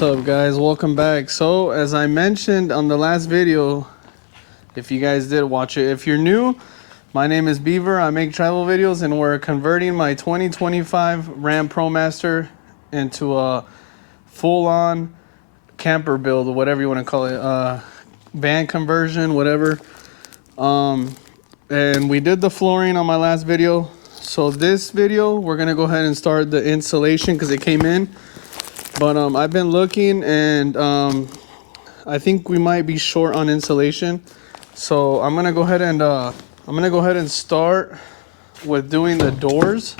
What's up, guys? Welcome back. So as I mentioned on the last video, if you guys did watch it, if you're new, my name is Beaver. I make travel videos and we're converting my 2025 Ram ProMaster into a full-on camper build, or whatever you want to call it, van conversion, whatever. And we did the flooring on my last video. So this video, we're gonna go ahead and start the insulation because it came in. But I've been looking, and I think we might be short on insulation. So I'm gonna go ahead and start with doing the doors.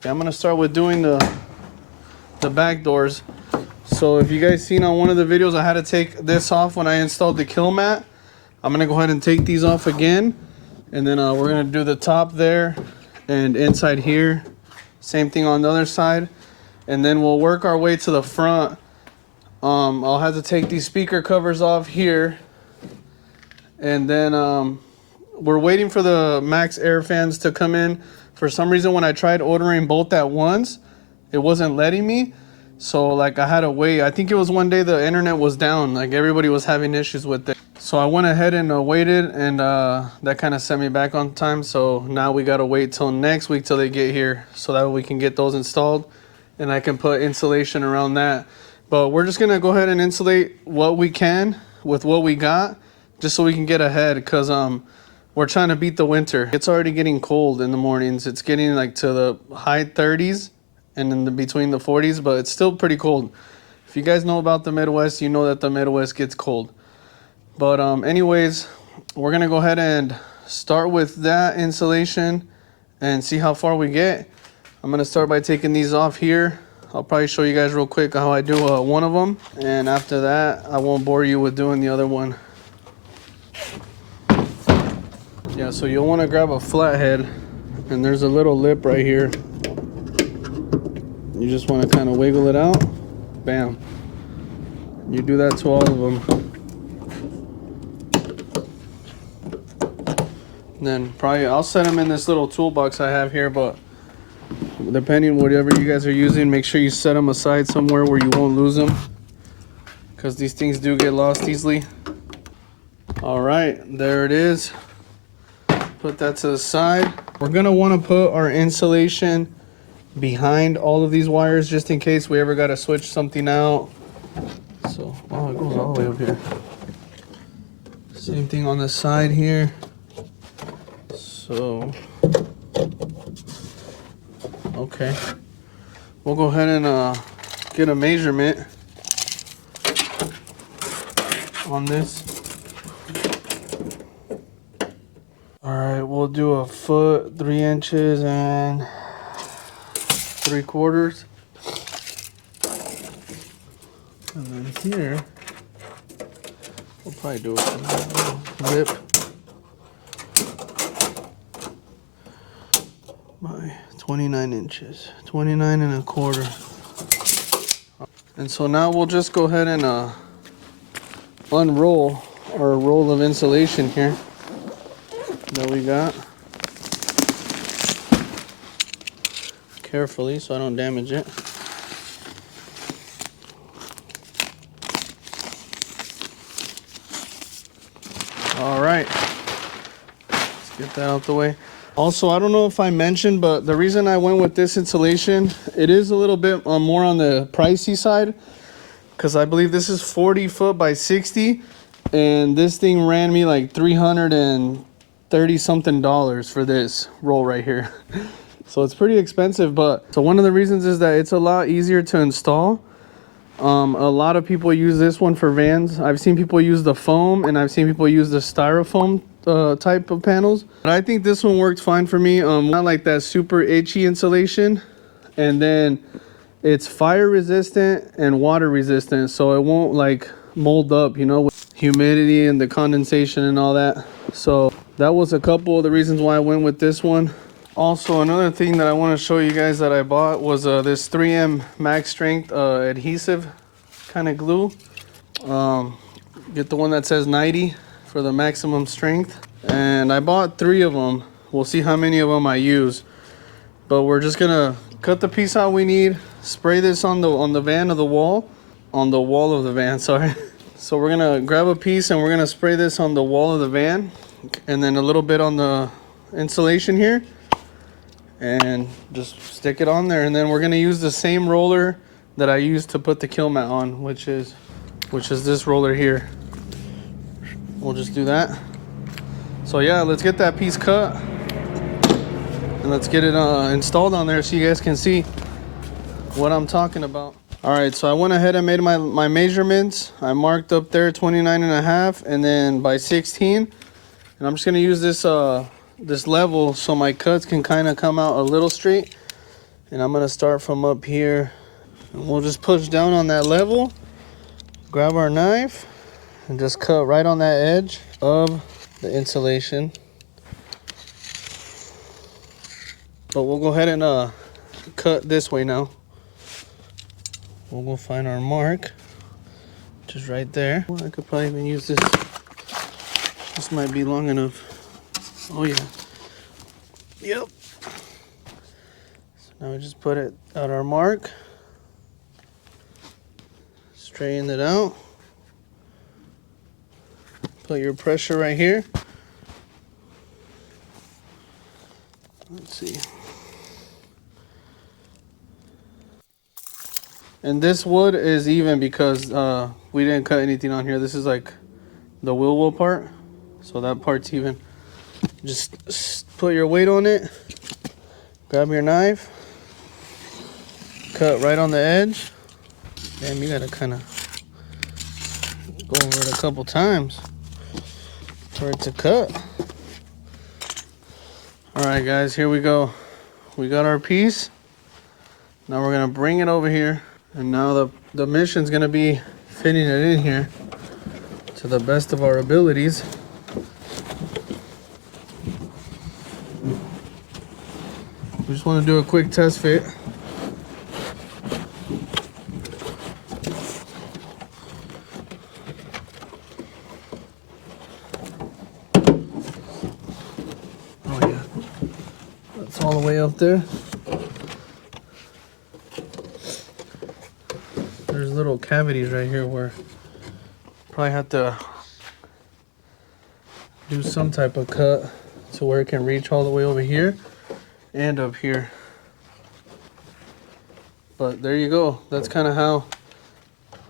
Okay, I'm gonna start with doing the back doors. So if you guys seen on one of the videos, I had to take this off when I installed the kill mat. I'm gonna go ahead and take these off again, and then we're gonna do the top there and inside here. Same thing on the other side. And then we'll work our way to the front. I'll have to take these speaker covers off here. And then we're waiting for the max air fans to come in. For some reason, when I tried ordering both at once, it wasn't letting me. So like I had to wait. I think it was one day the internet was down. Like everybody was having issues with it. So I went ahead and waited, and that kind of set me back on time. So now we got to wait till next week till they get here so that we can get those installed. And I can put insulation around that. But we're just gonna go ahead and insulate what we can with what we got, just so we can get ahead, because we're trying to beat the winter. It's already getting cold in the mornings. It's getting like to the high 30s and in between the 40s, but it's still pretty cold. If you guys know about the Midwest, you know that the Midwest gets cold. But anyways, we're gonna go ahead and start with that insulation and see how far we get. I'm gonna start by taking these off here. I'll probably show you guys real quick how I do one of them, and after that I won't bore you with doing the other one. Yeah, so you'll want to grab a flathead, and there's a little lip right here. You just want to kind of wiggle it out. Bam. You do that to all of them. And then probably I'll set them in this little toolbox I have here, but depending on whatever you guys are using, make sure you set them aside somewhere where you won't lose them, because these things do get lost easily. All right, there it is. Put that to the side. We're gonna want to put our insulation behind all of these wires, just in case we ever got to switch something out. So, oh, it goes all the way up here. Same thing on the side here. So okay, we'll go ahead and get a measurement on this. All right, we'll do 1 foot 3 inches and 3/4. And then here we'll probably do a lip by 29 inches, 29 1/4. And so now we'll just go ahead and unroll our roll of insulation here that we got. Carefully so I don't damage it. All right, let's get that out the way. Also, I don't know if I mentioned, but the reason I went with this insulation, it is a little bit more on the pricey side, because I believe this is 40 foot by 60, and this thing ran me like $330 something for this roll right here. So it's pretty expensive, but so one of the reasons is that it's a lot easier to install. A lot of people use this one for vans. I've seen people use the foam, and I've seen people use the styrofoam type of panels, but I think this one worked fine for me. Not like that super itchy insulation, and then it's fire resistant and water resistant, so it won't like mold up, you know, with humidity and the condensation and all that. So that was a couple of the reasons why I went with this one. Also, another thing that I want to show you guys that I bought was this 3M max strength adhesive kind of glue. Get the one that says 90 for the maximum strength, and I bought 3 of them. We'll see how many of them I use, but we're just gonna cut the piece out we need, spray this on the van of the wall, on the wall of the van, sorry. So we're gonna grab a piece and we're gonna spray this on the wall of the van, and then a little bit on the insulation here, and just stick it on there. And then we're gonna use the same roller that I used to put the kill mat on, which is this roller here. We'll just do that. So yeah, let's get that piece cut and let's get it installed on there so you guys can see what I'm talking about. All right, so I went ahead and made my measurements. I marked up there 29.5 and then by 16. And I'm just gonna use this this level so my cuts can kind of come out a little straight. And I'm gonna start from up here. And we'll just push down on that level, grab our knife, and just cut right on that edge of the insulation. But we'll go ahead and cut this way now. We'll go find our mark, which is right there. Well, I could probably even use this. This might be long enough. Oh yeah. Yep. So now we just put it at our mark. Straighten it out. Put your pressure right here. Let's see. And this wood is even because we didn't cut anything on here. This is like the wheel part. So that part's even. Just put your weight on it. Grab your knife. Cut right on the edge. Damn, you gotta kind of go over it a couple times for it to cut. All right, guys, here we go. We got our piece. Now we're gonna bring it over here. And now the mission's gonna be fitting it in here to the best of our abilities. We just wanna do a quick test fit. Oh yeah, that's all the way up there. There's little cavities right here where probably have to do some type of cut to where it can reach all the way over here and up here. But there you go. That's kind of how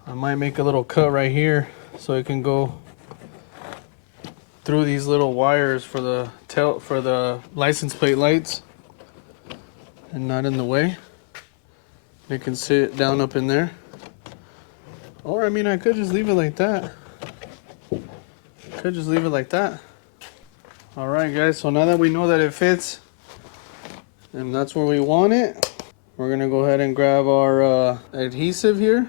I might make a little cut right here so it can go through these little wires for the license plate lights and not in the way. It can sit down up in there. Or, I mean, I could just leave it like that. Could just leave it like that. All right, guys, so now that we know that it fits and that's where we want it, we're gonna go ahead and grab our adhesive here.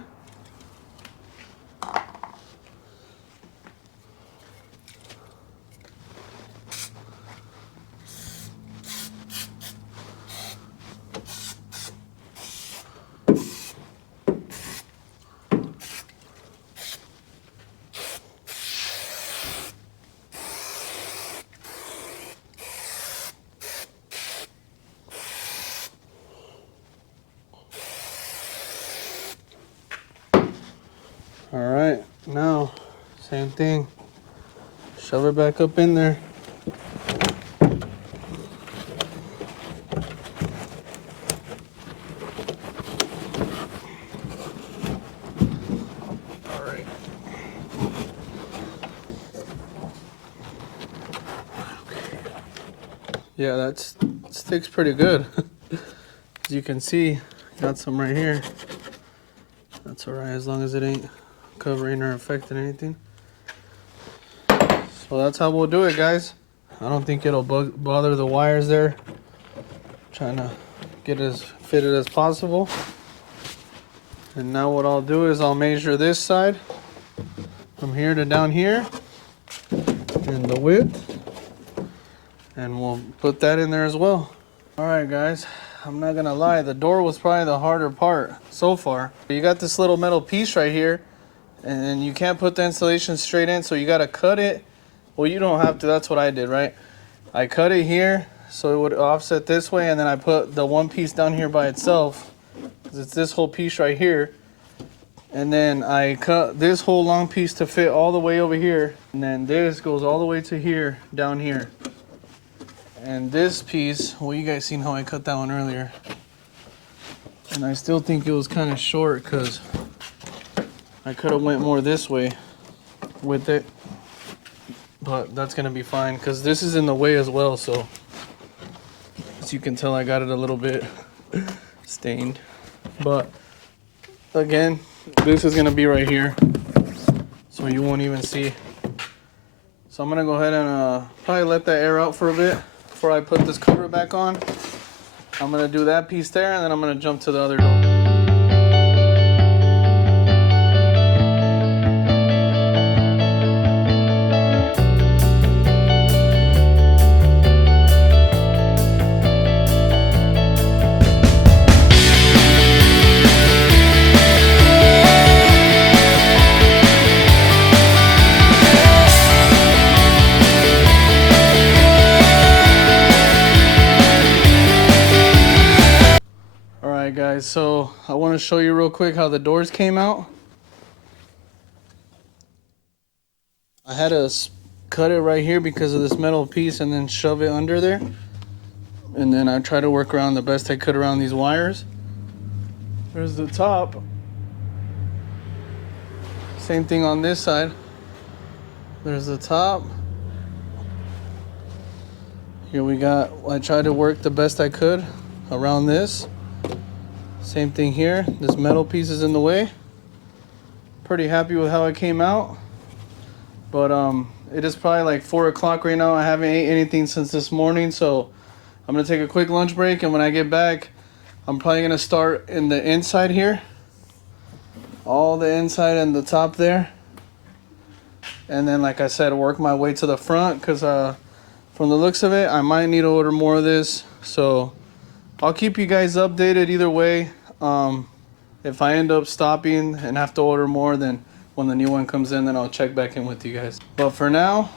All right, now, same thing. Shove it back up in there. All right. Okay. Yeah, that sticks pretty good. As you can see, got some right here. That's all right, as long as it ain't covering or affecting anything. So that's how we'll do it, guys. I don't think it'll bother the wires there. Trying to get as fitted as possible. And now what I'll do is I'll measure this side from here to down here and the width, and we'll put that in there as well. All right, guys, I'm not gonna lie, the door was probably the harder part so far. You got this little metal piece right here, and you can't put the insulation straight in, so you gotta cut it. Well, you don't have to, that's what I did, right? I cut it here so it would offset this way, and then I put the one piece down here by itself It's this whole piece right here. And then I cut this whole long piece to fit all the way over here. And then this goes all the way to here, down here. And this piece, well, you guys seen how I cut that one earlier. And I still think it was kind of short because I could have went more this way with it. But that's going to be fine because this is in the way as well. So as you can tell, I got it a little bit stained. But again, this is gonna be right here, so you won't even see. So I'm gonna go ahead and probably let that air out for a bit before I put this cover back on. I'm gonna do that piece there, and then I'm gonna jump to the other door. Alright guys, so I want to show you real quick how the doors came out. I had to cut it right here because of this metal piece and then shove it under there. And then I try to work around the best I could around these wires. There's the top. Same thing on this side. There's the top. Here we got, I tried to work the best I could around this. Same thing here. This metal piece is in the way. Pretty happy with how it came out. But it is probably like 4 o'clock right now. I haven't ate anything since this morning, so I'm gonna take a quick lunch break, and when I get back, I'm probably gonna start in the inside here. All the inside and the top there. And then, like I said, work my way to the front, because from the looks of it, I might need to order more of this. So I'll keep you guys updated either way. If I end up stopping and have to order more, then when the new one comes in, then I'll check back in with you guys. But for now,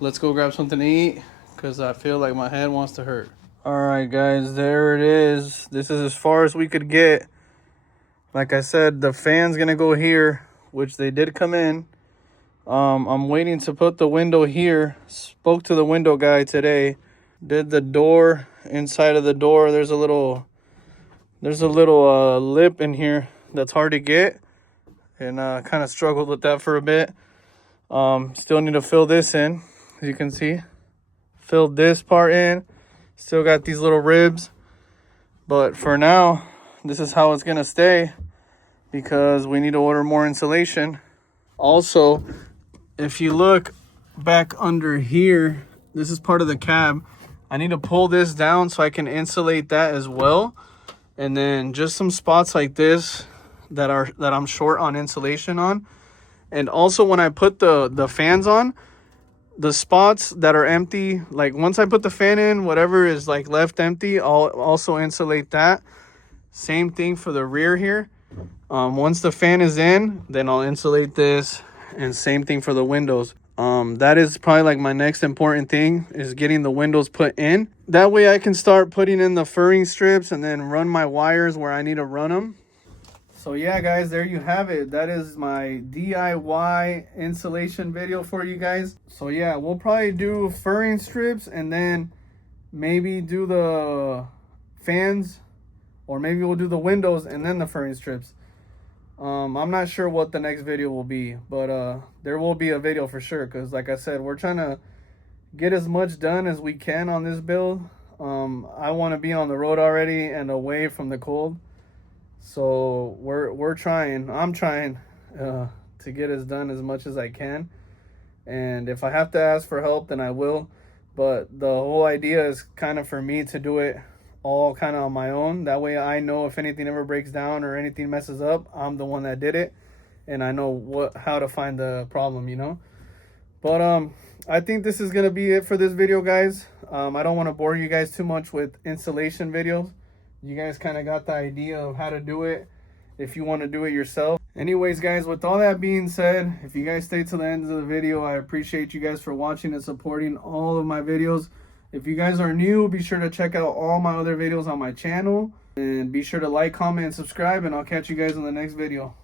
let's go grab something to eat, because I feel like my head wants to hurt. Alright guys, there it is. This is as far as we could get. Like I said, the fan's gonna go here, which they did come in. I'm waiting to put the window here. Spoke to the window guy today. Did the door, inside of the door, there's a little lip in here that's hard to get, and kind of struggled with that for a bit. Still need to fill this in, as you can see. Filled this part in. Still got these little ribs, but for now, this is how it's gonna stay, because we need to order more insulation. Also, if you look back under here, this is part of the cab. I need to pull this down so I can insulate that as well. And then just some spots like this that I'm short on insulation on. And also when I put the fans on, the spots that are empty, like once I put the fan in, whatever is like left empty, I'll also insulate that. Same thing for the rear here. Once the fan is in, then I'll insulate this, and same thing for the windows. That is probably like my next important thing, is getting the windows put in. That way I can start putting in the furring strips and then run my wires where I need to run them. So yeah guys, there you have it. That is my DIY insulation video for you guys. So yeah, we'll probably do furring strips and then maybe do the fans, or maybe we'll do the windows and then the furring strips. I'm not sure what the next video will be, but there will be a video for sure, because like I said, we're trying to get as much done as we can on this build. I want to be on the road already and away from the cold, so we're trying. I'm trying to get as done as much as I can, and if I have to ask for help, then I will. But the whole idea is kind of for me to do it all kind of on my own. That way I know if anything ever breaks down or anything messes up, I'm the one that did it, and I know how to find the problem, you know. But I think this is gonna be it for this video, guys. I don't want to bore you guys too much with installation videos. You guys kind of got the idea of how to do it if you want to do it yourself. Anyways guys, with all that being said, if you guys stay till the end of the video, I appreciate you guys for watching and supporting all of my videos. If you guys are new, be sure to check out all my other videos on my channel. And be sure to like, comment, and subscribe, and I'll catch you guys in the next video.